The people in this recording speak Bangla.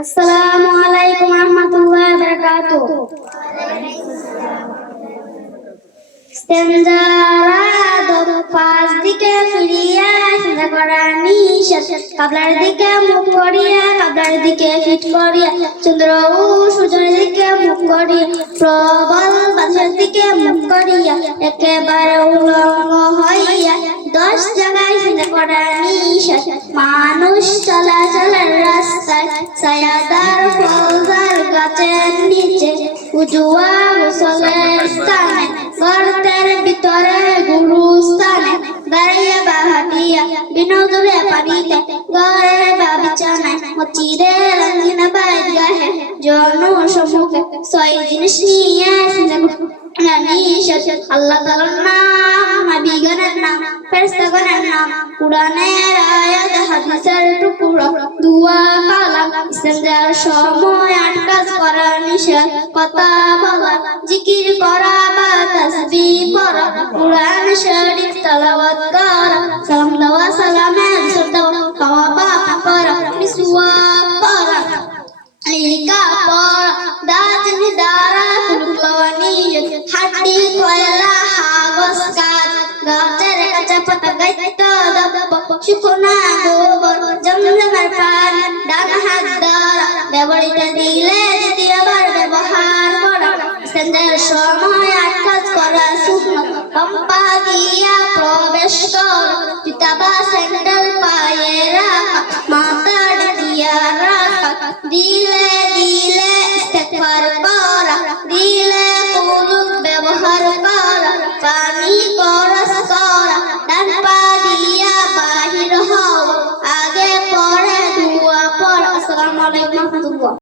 আসসালামু আলাইকুম রহমতুল্লাহি ওয়া বারাকাতুহু। পাঁচ দিকে ফিরিয়া চিন্তা করার নিষেধ, কাবলার দিকে মুখ করিয়া কাবলার দিকে ফিট করিয়া, চন্দ্র ও সূর্যের দিকে মুখ করিয়া, প্রবল বাতাসের দিকে মুখ করিয়া, একেবারে উলঙ্গ হইয়া 10 জায়গায় চিন্তা করার নিষেধ। মানুষ চলাচলের রাস্তায়, ছায়াদার ফলদার গাছের নিচে, উজুয়া গোসলের স্থানে, গর্তের ভিতরে গুরুস্থানে, দাঁড়িয়ে বা হাঁটিয়া বিনোদনে পানিতে, ঘরে বা বিছানায়, মসজিদে রঙিন বাইদগাহে, জনসম্মুখে 6 জিনিস নিয়ে আল্লাহ তাআলার নাম, নবীগণের নাম, ফেরেশতাগণের নাম, কুরআনের আয়াত, হাদিসের টুকরো, দুয়া, কালাম, ইস্তেঞ্জার সময় 8 কাজ করা নিষেধ, কথা বলা, জিকির করা বা তাসবিহ পড়া, কুরআন শরীফ তেলাওয়াত করা, সালাম দেওয়া, সালামের উত্তর দেওয়া, খাওয়া পান করা, মিসওয়াক করা, লিকা পড়া, দাঁত নিদারা, কুলুপ লওয়া নিষেধ, হাড্ডি কয়লা হাগস কাজ, গাছের কাঁচা পাতা গাইতে দাব, শুকনা গোবর, জমজমের পানি, ডান হাত দ্বারা ব্যবহৃত দিলে দ্বিতীয়বার ব্যবহার করা, ইস্তেঞ্জার সময় 8 কাজ করা সুন্নত, পম্পা দিয়া প্রবেশ করা, জুতা বা স্যান্ডেল পায়ে রাখা, মাথা ঢাকিয়া রাখা, দিলে ইস্তেগফার করা, দিলে কুলুপ ব্যবহার করা, পানি খরচ করা, ডান পা দিয়া বাহির হওয়া, আগে পরে ধোয়া পড়া। আসসালামু আলাইকুম ওয়া রাহমাতুল্লাহ।